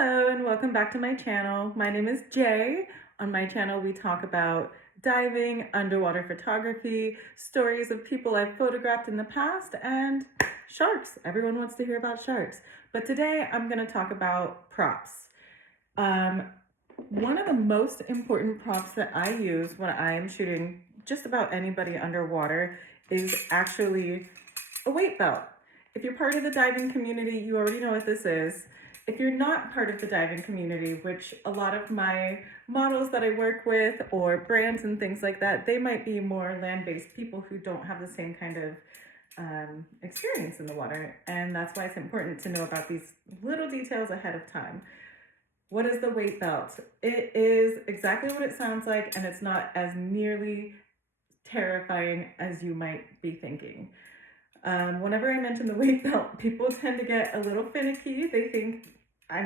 Hello and welcome back to my channel. My name is Jay. On my channel we talk about diving, underwater photography, stories of people I've photographed in the past, and sharks. Everyone wants to hear about sharks. But today I'm going to talk about props. One of the most important props that I use when I'm shooting just about anybody underwater is actually a weight belt. If you're part of the diving community, you already know what this is. If you're not part of the diving community, which a lot of my models that I work with or brands and things like that, they might be more land-based people who don't have the same kind of experience in the water. And that's why it's important to know about these little details ahead of time. What is the weight belt? It is exactly what it sounds like, and it's not as nearly terrifying as you might be thinking. Whenever I mention the weight belt, people tend to get a little finicky. They think, I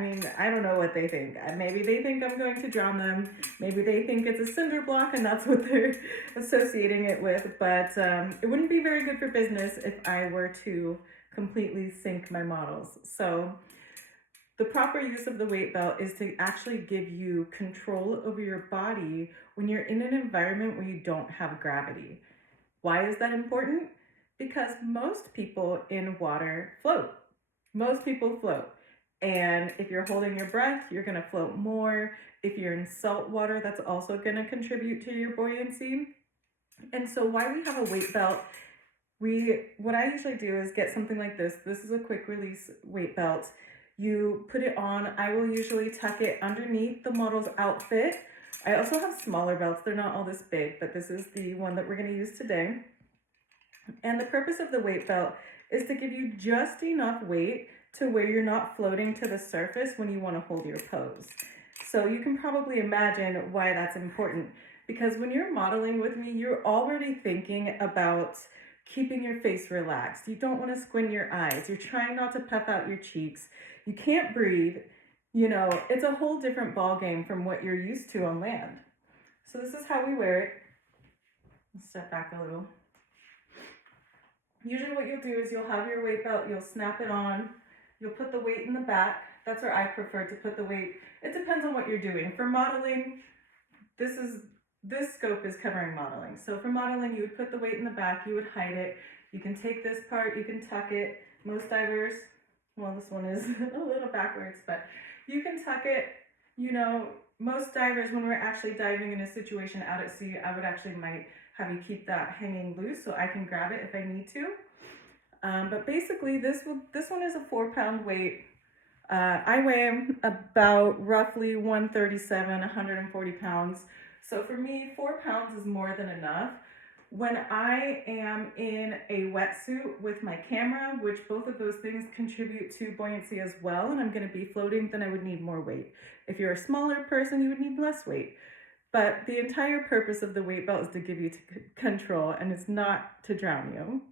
don't know what they think. Maybe they think I'm going to drown them. Maybe they think it's a cinder block and that's what they're associating it with. But it wouldn't be very good for business if I were to completely sink my models. So the proper use of the weight belt is to actually give you control over your body when you're in an environment where you don't have gravity. Why is that important? Because most people in water float. Most people float. And if you're holding your breath, you're going to float more. If you're in salt water, that's also going to contribute to your buoyancy. And so why we have a weight belt, what I usually do is get something like this. This is a quick release weight belt. You put it on. I will usually tuck it underneath the model's outfit. I also have smaller belts. They're not all this big, but this is the one that we're going to use today. And the purpose of the weight belt is to give you just enough weight to where you're not floating to the surface when you want to hold your pose. So you can probably imagine why that's important, because when you're modeling with me, you're already thinking about keeping your face relaxed. You don't want to squint your eyes. You're trying not to puff out your cheeks. You can't breathe. You know, it's a whole different ball game from what you're used to on land. So this is how we wear it. Let's step back a little. Usually what you'll do is you'll have your weight belt, you'll snap it on, you'll put the weight in the back. That's where I prefer to put the weight. It depends on what you're doing. For modeling, this scope is covering modeling. So for modeling, you would put the weight in the back, you would hide it. You can take this part, you can tuck it. Most divers, well, this one is a little backwards, but you can tuck it. You know, most divers, when we're actually diving in a situation out at sea, I would actually might have you keep that hanging loose so I can grab it if I need to. But basically this one is a 4-pound weight. I weigh about roughly 137, 140 pounds. So for me, 4 pounds is more than enough. When I am in a wetsuit with my camera, which both of those things contribute to buoyancy as well, and I'm going to be floating, then I would need more weight. If you're a smaller person, you would need less weight. But the entire purpose of the weight belt is to give you control, and it's not to drown you.